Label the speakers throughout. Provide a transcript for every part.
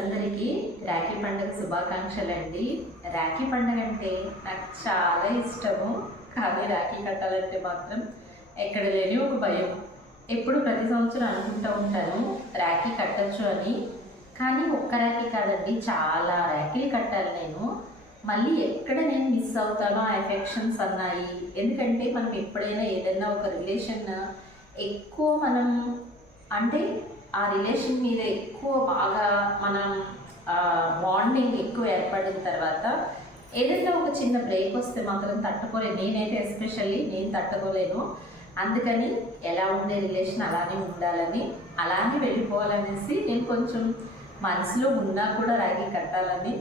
Speaker 1: అందరికీ రాఖీ పండుగ శుభాకాంక్షలు అండి రాఖీ పండుగ అంటే నాకు చాలా ఇష్టము. కానీ రాఖీ కట్టాలంటే మాత్రం ఎక్కడ లేని ఒక భయం. ఎప్పుడు ప్రతి సంవత్సరం అనుకుంటూ ఉంటాను రాఖీ కట్టచ్చు అని. కానీ ఒక్క రాఖీ కాదండి చాలా రాఖీలు కట్టాలి నేను. మళ్ళీ ఎక్కడ నేను మిస్ అవుతానో ఆ ఎఫెక్షన్స్ అన్నాయి. ఎందుకంటే మనం ఎప్పుడైనా ఏదైనా ఒక రిలేషన్ ఎక్కువ మనం అంటే ఆ రిలేషన్ మీద ఎక్కువ బాగా మనం బాండింగ్ ఎక్కువ ఏర్పడిన తర్వాత ఏదైనా ఒక చిన్న బ్రేక్ వస్తే మాత్రం తట్టుకోలేదు నేనైతే ఎస్పెషల్లీ నేను తట్టుకోలేను. అందుకని ఎలా ఉండే రిలేషన్ అలానే ఉండాలని అలానే వెళ్ళిపోవాలనేసి నేను కొంచెం మనసులో ఉన్నా కూడా రాగి కట్టాలని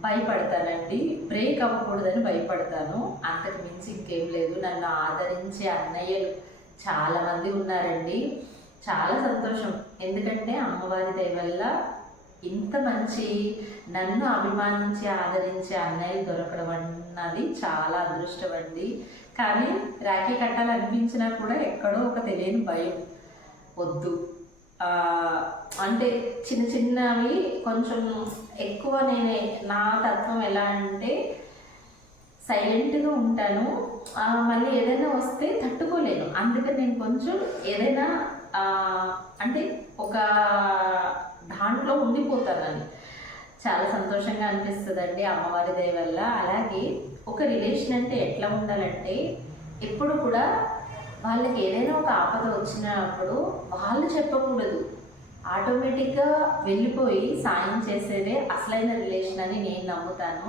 Speaker 1: భయపడతానండి. బ్రేక్ అవ్వకూడదని భయపడతాను. అంతకు మించి ఇంకేం లేదు. నన్ను ఆదరించే అన్నయ్యలు చాలామంది ఉన్నారండి. చాలా సంతోషం. ఎందుకంటే అమ్మవారి దయ వల్ల ఇంత మంచి నన్ను అభిమానించి ఆదరించే అన్నయ్య దొరకడం అన్నది చాలా అదృష్టం అండి. కానీ రాఖీ కట్టాలనిపించినా కూడా ఎక్కడో ఒక తెలియని భయం. వద్దు. అంటే చిన్న చిన్నవి కొంచెం ఎక్కువ నేనే నా తత్వం ఎలా అంటే సైలెంట్గా ఉంటాను. మళ్ళీ ఏదైనా వస్తే తట్టుకోలేను. అందుకని నేను కొంచెం ఏదైనా అంటే ఒక దాంట్లో ఉండిపోతానని చాలా సంతోషంగా అనిపిస్తుందండి అమ్మవారి దయ వల్ల. అలాగే ఒక రిలేషన్ అంటే ఎట్లా ఉండాలంటే ఎప్పుడు కూడా వాళ్ళకి ఏదైనా ఒక ఆపద వచ్చినప్పుడు వాళ్ళు చెప్పకూడదు. ఆటోమేటిక్గా వెళ్ళిపోయి సాయం చేసేదే అసలైన రిలేషన్ అని నేను నమ్ముతాను.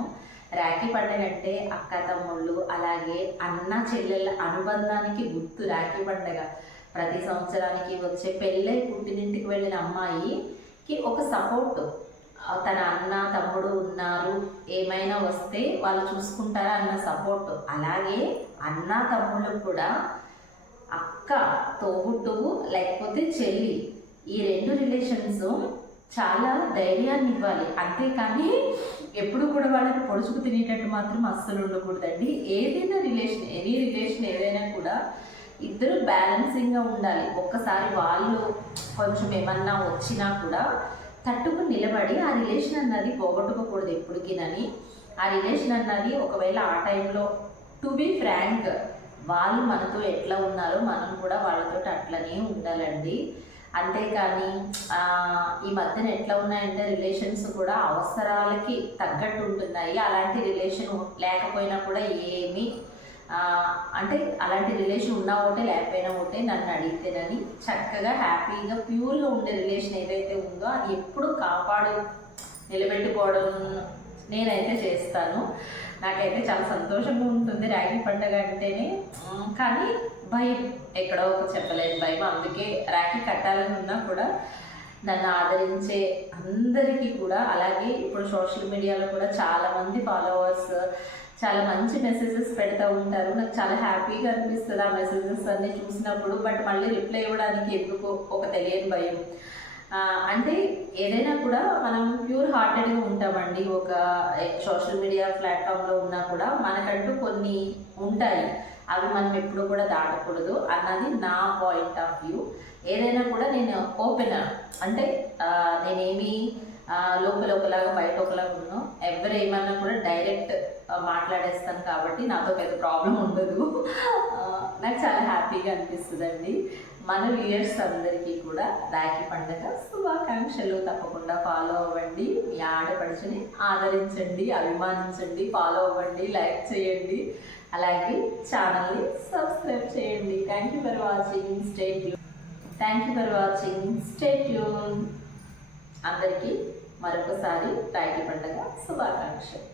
Speaker 1: రాఖీ పండుగ అంటే అక్క తమ్ముళ్ళు అలాగే అన్న చెల్లెళ్ళ అనుబంధానికి గుర్తు రాఖీ పండుగ. ప్రతి సంవత్సరానికి వచ్చే పెళ్ళై పుట్టినింటికి వెళ్ళిన అమ్మాయికి ఒక సపోర్ట్ తన అన్న తమ్ముడు ఉన్నారు. ఏమైనా వస్తే వాళ్ళు చూసుకుంటారా అన్న సపోర్ట్ అలాగే అన్న తమ్ముడు కూడా అక్క తోబుట్టువు లేకపోతే చెల్లి. ఈ రెండు రిలేషన్స్ చాలా ధైర్యాన్ని ఇవ్వాలి. అంతేకాని ఎప్పుడు కూడా వాళ్ళని పొడుచుకు తినేటట్టు మాత్రం అస్సలు ఉండకూడదండి. ఏదైనా రిలేషన్ ఎనీ రిలేషన్ ఏదైనా కూడా ఇద్దరు బ్యాలెన్సింగ్గా ఉండాలి. ఒక్కసారి వాళ్ళు కొంచెం ఏమన్నా వచ్చినా కూడా తట్టుకుని నిలబడి ఆ రిలేషన్ అన్నది పోగొట్టుకోకూడదు ఎప్పటికీనని. ఆ రిలేషన్ అన్నది ఒకవేళ ఆ టైంలో టు బీ ఫ్రాంక్ వాళ్ళు మనతో ఎట్లా ఉన్నారో మనం కూడా వాళ్ళతో అట్లనే ఉండాలండి. అంతేకాని ఈ మధ్యన ఎట్లా ఉన్నాయంటే రిలేషన్స్ కూడా అవసరాలకి తగ్గట్టు ఉంటున్నాయి. అలాంటి రిలేషన్ లేకపోయినా కూడా ఏమీ అంటే అలాంటి రిలేషన్ ఉన్నా ఒకటే లేకపోయినా ఒకటే నన్ను అడిగితేనని చక్కగా హ్యాపీగా ప్యూర్గా ఉండే రిలేషన్ ఏదైతే ఉందో అది ఎప్పుడు కాపాడు నిలబెట్టుకోవడం నేనైతే చేస్తాను. నాకైతే చాలా సంతోషంగా ఉంటుంది రాఖీ పండుగ అంటేనే. కానీ భయం ఎక్కడో ఒక చెప్పలేని భయం. అందుకే రాఖీ కట్టాలని ఉన్నా కూడా నన్ను ఆదరించే అందరికీ కూడా అలాగే ఇప్పుడు సోషల్ మీడియాలో కూడా చాలామంది ఫాలోవర్స్ చాలా మంచి మెసేజెస్ పెడతా ఉంటారు. నాకు చాలా హ్యాపీగా అనిపిస్తుంది ఆ మెసేజెస్ అన్ని చూసినప్పుడు. బట్ మళ్ళీ రిప్లై ఇవ్వడానికి ఎందుకు ఒక తెలియని భయం. అంటే ఏదైనా కూడా మనం ప్యూర్ హార్టెడ్గా ఉంటామండి. ఒక సోషల్ మీడియా ప్లాట్ఫామ్లో ఉన్నా కూడా మనకంటూ కొన్ని ఉంటాయి. అవి మనం ఎప్పుడు కూడా దాటకూడదు. అన్నది నా పాయింట్ ఆఫ్ వ్యూ ఏదైనా కూడా నేను ఓపెన్ అంటే నేనేమి లోపల ఒకలాగా బయట ఒకలాగా ఉన్నాను ఎవరు ఏమన్నా కూడా డైరెక్ట్ మాట్లాడేస్తాను కాబట్టి నాతో పెద్ద ప్రాబ్లం ఉండదు. నాకు చాలా హ్యాపీగా అనిపిస్తుందండి. మన వ్యూయర్స్ అందరికీ కూడా రాఖీ పండుగ శుభాకాంక్షలు. తప్పకుండా ఫాలో అవ్వండి. మీ ఆడపడుచుని ఆదరించండి అభిమానించండి ఫాలో అవ్వండి లైక్ చేయండి. అలాగే ఛానల్ని సబ్స్క్రైబ్ చేయండి. Thank you for watching. State thank you for watching. State అందరికీ మరొకసారి రాఖీ పండుగ శుభాకాంక్షలు.